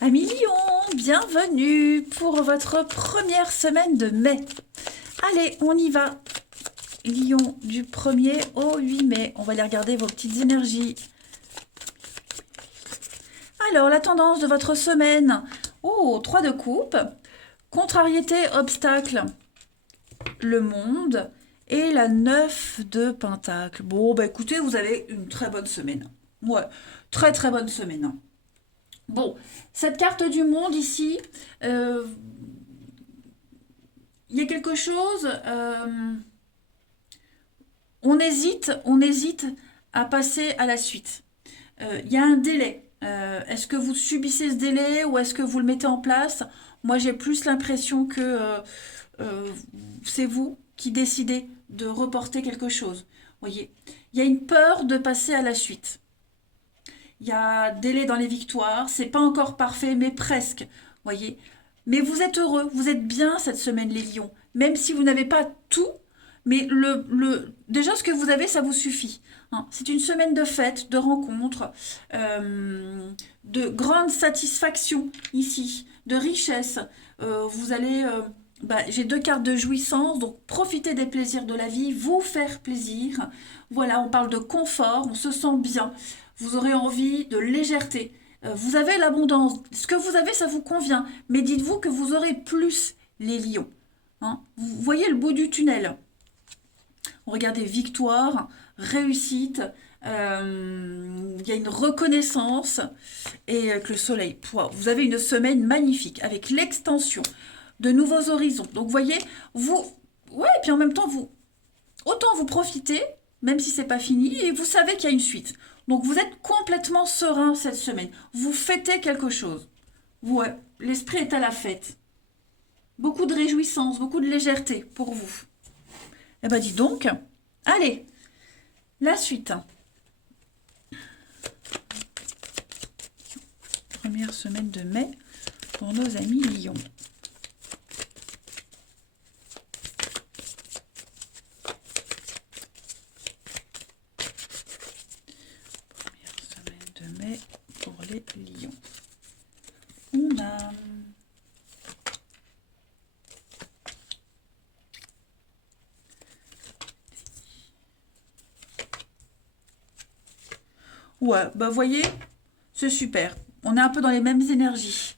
Amis Lion, bienvenue pour votre première semaine de mai. Allez, on y va. Lion du 1er au 8 mai. On va aller regarder vos petites énergies. Alors, la tendance de votre semaine. Oh, 3 de coupe. Contrariété, obstacle, le monde. Et la 9 de pentacle. Bon, bah écoutez, vous avez une très bonne semaine. Ouais, très très bonne semaine. Bon, cette carte du monde ici, euh, il y a quelque chose, on hésite à passer à la suite. Il y a un délai. Est-ce que vous subissez ce délai ou est-ce que vous le mettez en place? Moi, j'ai plus l'impression que euh, c'est vous qui décidez de reporter quelque chose. Voyez, il y a une peur de passer à la suite. Il y a délai dans les victoires. C'est pas encore parfait, mais presque. Voyez. Mais vous êtes heureux, vous êtes bien cette semaine, les lions. Même si vous n'avez pas tout, mais déjà ce que vous avez, ça vous suffit. Hein. C'est une semaine de fêtes, de rencontres, de grande satisfaction ici, de richesse. Vous allez. J'ai 2 cartes de jouissance, donc profitez des plaisirs de la vie, vous faire plaisir. Voilà, on parle de confort, on se sent bien. Vous aurez envie de légèreté. Vous avez l'abondance. Ce que vous avez, ça vous convient. Mais dites-vous que vous aurez plus, les lions. Hein. Vous voyez le bout du tunnel. Regardez, victoire, réussite. Il y a une reconnaissance et avec le soleil. Vous avez une semaine magnifique avec l'extension de nouveaux horizons. Donc, vous voyez, vous, ouais, et puis en même temps, autant vous profitez, même si c'est pas fini, et vous savez qu'il y a une suite. Donc vous êtes complètement serein cette semaine. Vous fêtez quelque chose. Ouais, l'esprit est à la fête. Beaucoup de réjouissance, beaucoup de légèreté pour vous. Eh ben dis donc, allez, la suite. Première semaine de mai pour nos amis lions. De mai pour les lions. On a ouais, bah voyez, c'est super. On est un peu dans les mêmes énergies.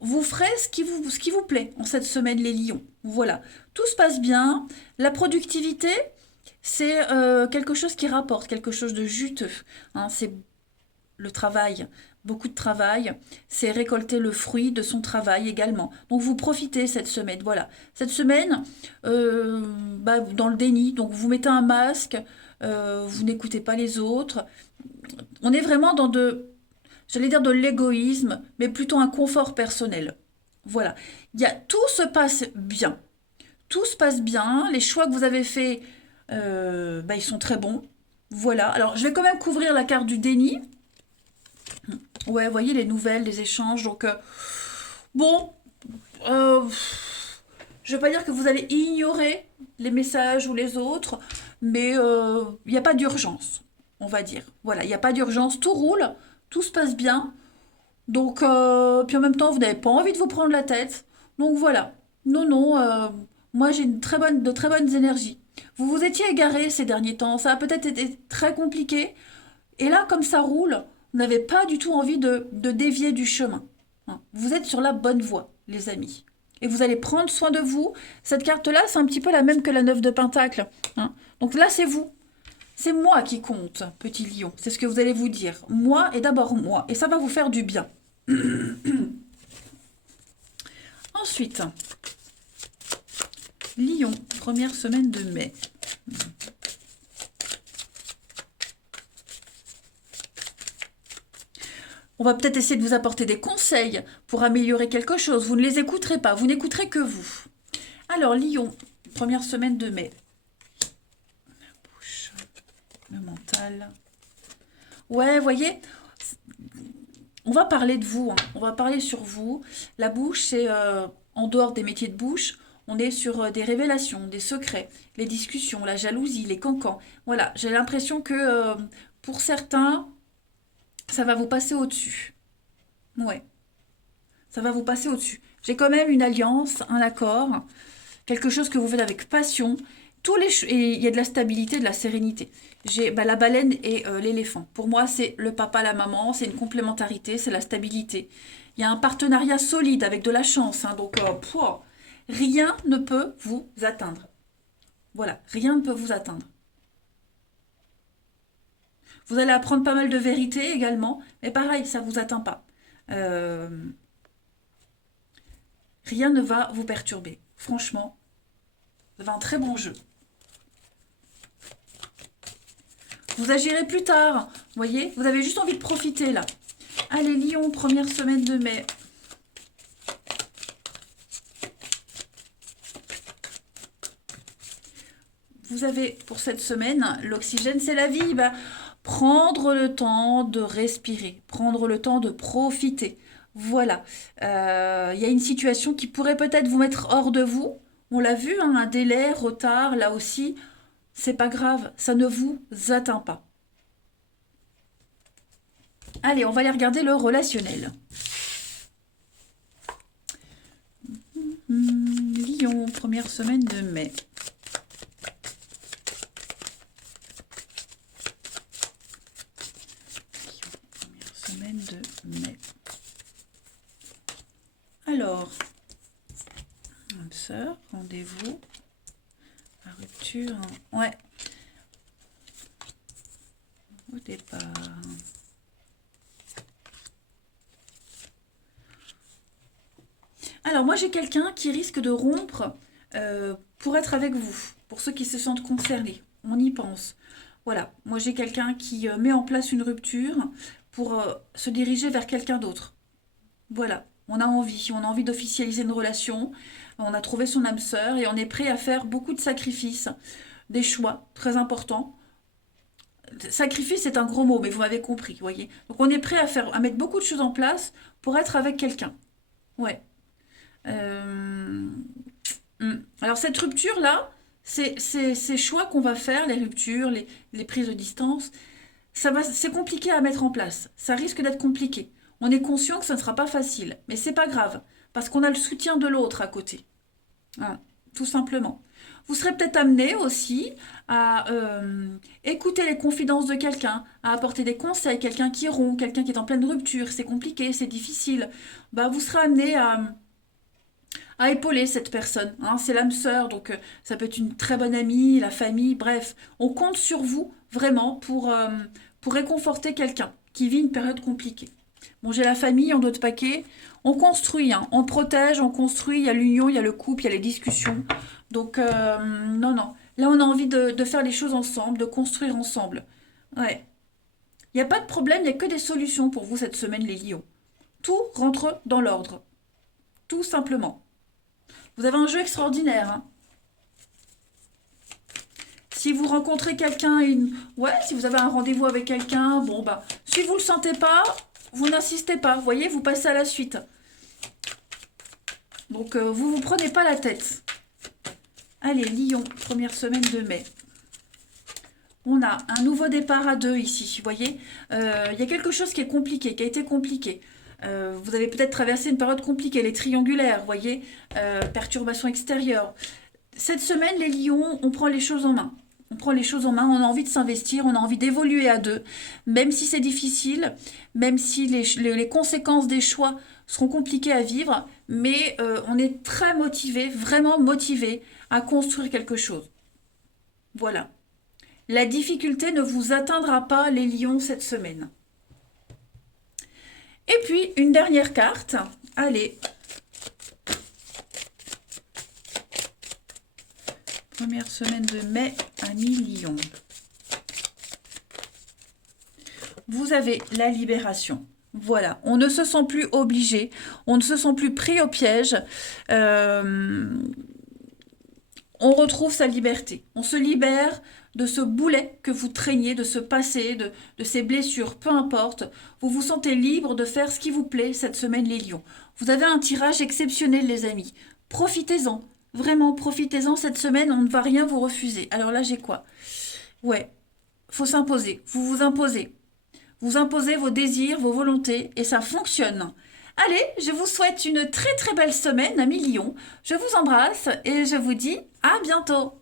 Vous ferez ce qui vous plaît en cette semaine, les lions. Voilà, tout se passe bien. La productivité, c'est quelque chose qui rapporte, quelque chose de juteux. Hein, c'est le travail, beaucoup de travail, c'est récolter le fruit de son travail également. Donc vous profitez cette semaine, voilà. Cette semaine, dans le déni, donc vous mettez un masque, vous n'écoutez pas les autres. On est vraiment dans j'allais dire de l'égoïsme, mais plutôt un confort personnel. Voilà. Tout se passe bien. Tout se passe bien. Les choix que vous avez faits, ils sont très bons. Voilà. Alors, je vais quand même couvrir la carte du déni. Ouais, vous voyez les nouvelles, les échanges. Donc, bon, euh, je ne vais pas dire que vous allez ignorer les messages ou les autres, mais il n'y a pas d'urgence, on va dire. Voilà, il n'y a pas d'urgence, tout roule, tout se passe bien. Donc, puis en même temps, vous n'avez pas envie de vous prendre la tête. Donc voilà. Non, non, moi j'ai de très bonnes énergies. Vous vous étiez égaré ces derniers temps, ça a peut-être été très compliqué. Et là, comme ça roule, vous n'avez pas du tout envie de dévier du chemin. Hein. Vous êtes sur la bonne voie, les amis. Et vous allez prendre soin de vous. Cette carte-là, c'est un petit peu la même que la 9 de Pentacle. Hein. Donc là, c'est vous. C'est moi qui compte, petit lion. C'est ce que vous allez vous dire. Moi et d'abord moi. Et ça va vous faire du bien. Ensuite, Lion, première semaine de mai. On va peut-être essayer de vous apporter des conseils pour améliorer quelque chose. Vous ne les écouterez pas, vous n'écouterez que vous. Alors, Lion, première semaine de mai. La bouche, le mental. Ouais, voyez, on va parler de vous, hein. On va parler sur vous. La bouche, c'est en dehors des métiers de bouche, on est sur des révélations, des secrets, les discussions, la jalousie, les cancans. Voilà, j'ai l'impression que pour certains, Ça va vous passer au-dessus. Ouais, ça va vous passer au-dessus. J'ai quand même une alliance, un accord, quelque chose que vous faites avec passion. Et il y a de la stabilité, de la sérénité. J'ai la baleine et l'éléphant. Pour moi, c'est le papa, la maman, c'est une complémentarité, c'est la stabilité. Il y a un partenariat solide avec de la chance, hein, donc rien ne peut vous atteindre. Voilà, rien ne peut vous atteindre. Vous allez apprendre pas mal de vérités également, mais pareil, ça ne vous atteint pas. Euh, Rien ne va vous perturber. Franchement, vous avez un très bon jeu. Vous agirez plus tard. Vous voyez, vous avez juste envie de profiter là. Allez, Lion, première semaine de mai. Vous avez pour cette semaine, l'oxygène c'est la vie. Bah, prendre le temps de respirer, prendre le temps de profiter. Voilà. Il y a une situation qui pourrait peut-être vous mettre hors de vous. On l'a vu, hein, un délai, retard, là aussi, c'est pas grave, ça ne vous atteint pas. Allez, on va aller regarder le relationnel. Lion, première semaine de mai. Première semaine de mai. Alors, âme sœur, rendez-vous, la rupture, ouais, au départ. Alors moi j'ai quelqu'un qui risque de rompre pour être avec vous, pour ceux qui se sentent concernés, on y pense. Voilà, moi j'ai quelqu'un qui met en place une rupture pour se diriger vers quelqu'un d'autre. Voilà, on a envie d'officialiser une relation, on a trouvé son âme sœur et on est prêt à faire beaucoup de sacrifices, des choix très importants. Sacrifice c'est un gros mot, mais vous m'avez compris, vous voyez. Donc on est prêt à mettre beaucoup de choses en place pour être avec quelqu'un. Ouais. Euh, Alors cette rupture-là, ces choix qu'on va faire, les ruptures, les prises de distance, c'est compliqué à mettre en place. Ça risque d'être compliqué. On est conscient que ça ne sera pas facile, mais c'est pas grave, parce qu'on a le soutien de l'autre à côté. Hein, tout simplement. Vous serez peut-être amené aussi à écouter les confidences de quelqu'un, à apporter des conseils, quelqu'un qui rompt, quelqu'un qui est en pleine rupture, c'est compliqué, c'est difficile. Bah, vous serez amené à épauler cette personne. Hein. C'est l'âme sœur, donc ça peut être une très bonne amie, la famille, bref. On compte sur vous vraiment pour réconforter quelqu'un qui vit une période compliquée. Bon, j'ai la famille en d'autres paquets. On construit, hein. On protège, on construit. Il y a l'union, il y a le couple, il y a les discussions. Donc, non, non. Là, on a envie de faire les choses ensemble, de construire ensemble. Ouais. Il n'y a pas de problème, il n'y a que des solutions pour vous cette semaine, les lions. Tout rentre dans l'ordre. Tout simplement. Vous avez un jeu extraordinaire. Hein. Si vous rencontrez quelqu'un, ouais, si vous avez un rendez-vous avec quelqu'un, bon bah, si vous le sentez pas, vous n'insistez pas. Vous voyez, vous passez à la suite. Donc vous prenez pas la tête. Allez, Lion, première semaine de mai. On a un nouveau départ à deux ici. Vous voyez, il y a quelque chose qui est compliqué, qui a été compliqué. Vous avez peut-être traversé une période compliquée, les triangulaires, vous voyez, perturbations extérieures. Cette semaine, les lions, on prend les choses en main. On prend les choses en main, on a envie de s'investir, on a envie d'évoluer à deux, même si c'est difficile, même si les conséquences des choix seront compliquées à vivre, mais on est très motivé, vraiment motivé à construire quelque chose. Voilà. La difficulté ne vous atteindra pas, les lions, cette semaine. Et puis, une dernière carte. Allez. Première semaine de mai à mi-lion. Vous avez la libération. Voilà, on ne se sent plus obligé, on ne se sent plus pris au piège. On retrouve sa liberté. On se libère de ce boulet que vous traîniez, de ce passé, de ces blessures, peu importe. Vous vous sentez libre de faire ce qui vous plaît cette semaine, les lions. Vous avez un tirage exceptionnel, les amis. Profitez-en. Vraiment, profitez-en. Cette semaine, on ne va rien vous refuser. Alors là, j'ai quoi? Ouais, faut s'imposer. Vous vous imposez. vous imposez vos désirs, vos volontés, et ça fonctionne. Allez, je vous souhaite une très très belle semaine à Lyon. Je vous embrasse et je vous dis à bientôt.